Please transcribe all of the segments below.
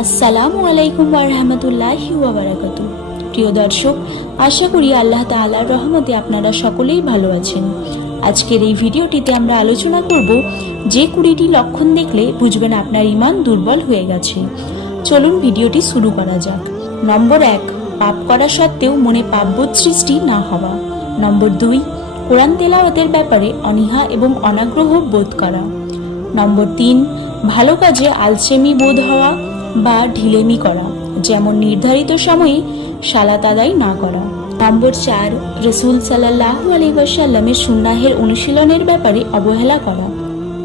আসসালামু আলাইকুম ওয়া রাহমাতুল্লাহি ওয়া বারাকাতুহু। প্রিয় দর্শক, আশা করি আল্লাহ তাআলার রহমতে আপনারা সকলেই ভালো আছেন। আজকের এই ভিডিওটিতে আমরা আলোচনা করব যে 20টি লক্ষণ দেখলে বুঝবেন আপনার ঈমান দুর্বল হয়ে গেছে। চলুন ভিডিওটি শুরু করা যাক। নম্বর 1, পাপ করা সত্ত্বেও মনে পাপবোধ সৃষ্টি না হওয়া। নম্বর 2, কোরআন তেলাওয়াতের ব্যাপারে অনীহা এবং অনাগ্রহ বোধ করা। নম্বর 3, ভালো কাজে আলসেমি বোধ হওয়া বা ঢিলেমি করা, যেমন নির্ধারিত সময়ে সালাত আদায় না করা। নম্বর 4, রাসূল সাল্লাল্লাহু আলাইহি ওয়াসাল্লামের সুন্নাহের অনুশীলনের ব্যাপারে অবহেলা করা।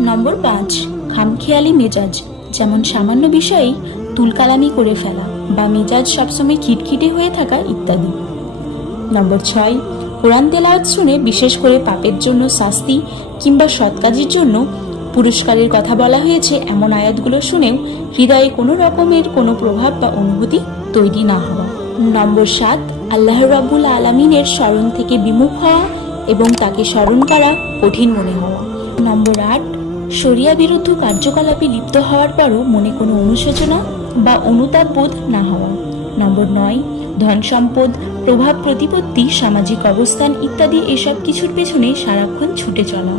নম্বর 5, খামখেয়ালি মেজাজ, যেমন সামান্য বিষয়েই তুলকালামি করে ফেলা বা মেজাজ সবসময় খিটখিটে হয়ে থাকা ইত্যাদি। নম্বর 6, কোরআন তেলাওয়াত শুনে বিশেষ করে পাপের জন্য শাস্তি কিংবা সৎ কাজের জন্য পুরস্কারের কথা বলা হয়েছে এমন আয়াতগুলো শুনেও হৃদয়ে কোনো রকমের কোনো প্রভাব বা অনুভূতি তৈরি না হওয়া। নম্বর 7, আল্লাহ রাব্বুল আলামিনের স্মরণ থেকে বিমুখ হওয়া এবং তাকে স্মরণ করা কঠিন মনে হওয়া। নম্বর 8, শরিয়া বিরুদ্ধ কার্যকলাপে লিপ্ত হওয়ার পরও মনে কোনো অনুশোচনা বা অনুতাপ বোধ না হওয়া। নম্বর 9, ধন সম্পদ, প্রভাব প্রতিপত্তি, সামাজিক অবস্থান ইত্যাদি এসব কিছুর পেছনে সারাক্ষণ ছুটে চলা।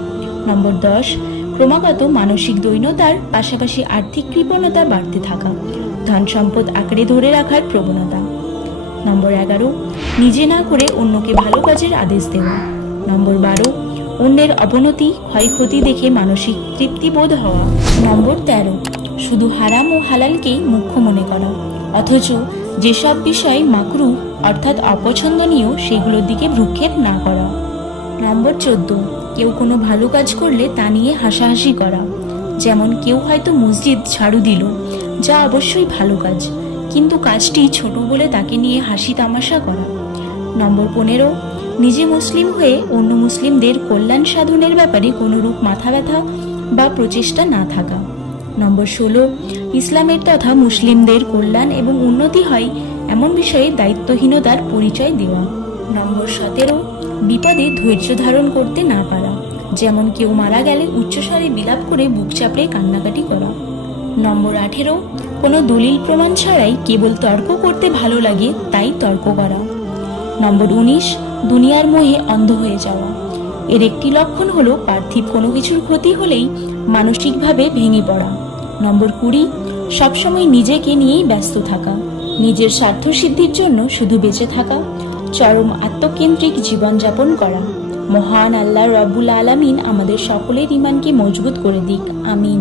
নম্বর 10, ক্রমাগত মানসিক দৈন্যতার পাশাপাশি আর্থিক কৃপণতা বাড়তে থাকা, ধন সম্পদ আঁকড়ে ধরে রাখার প্রবণতা। নম্বর 11, নিজে না করে অন্যকে ভালো কাজের আদেশ দেওয়া। নম্বর 12, অন্যের অবনতি ক্ষয়ক্ষতি দেখে মানসিক তৃপ্তিবোধ হওয়া। নম্বর 13, শুধু হারাম ও হালালকেই মুখ্য মনে করা, অথচ যেসব বিষয় মাকরুহ অর্থাৎ অপছন্দনীয় সেগুলোর দিকে ভ্রুক্ষেপ না করা। নম্বর 14, কেউ কোনো ভালো কাজ করলে তা নিয়ে হাসাহাসি করা, যেমন কেউ হয়তো মসজিদ ঝাড়ু দিল, যা অবশ্যই ভালো কাজ, কিন্তু কাজটি ছোট বলে তাকে নিয়ে হাসি তামাশা করা। নম্বর 15, নিজে মুসলিম হয়ে অন্য মুসলিমদের কল্যাণ সাধনের ব্যাপারে কোনোরূপ মাথা ব্যথা বা প্রচেষ্টা না থাকা। নম্বর 16, ইসলামের তথা মুসলিমদের কল্যাণ এবং উন্নতি হয় এমন বিষয়ে দায়িত্বহীনতার পরিচয় দেওয়া। নম্বর 17, বিপদে ধৈর্য ধারণ করতে না পারা, যেমন কেউ মারা গেলে উচ্চস্বরে বিলাপ করে বুক চাপড়ে কান্নাকাটি করা। নম্বর 18, কোনো দলিল প্রমাণ ছাড়াই কেবল তর্ক করতে ভালো লাগে তাই তর্ক করা। নম্বর 19, দুনিয়ার মোহে অন্ধ হয়ে যাওয়া। এর একটি লক্ষণ হলো পার্থিব কোনো কিছুর ক্ষতি হলেই মানসিকভাবে ভেঙে পড়া। নম্বর 20, সবসময় নিজেকে নিয়েই ব্যস্ত থাকা, নিজের স্বার্থ সিদ্ধির জন্য শুধু বেঁচে থাকা, চরম আত্মকেন্দ্রিক জীবনযাপন করা। মহান আল্লাহ রাব্বুল আলামিন আমাদের সকলের ঈমানকে মজবুত করে দিক, আমিন।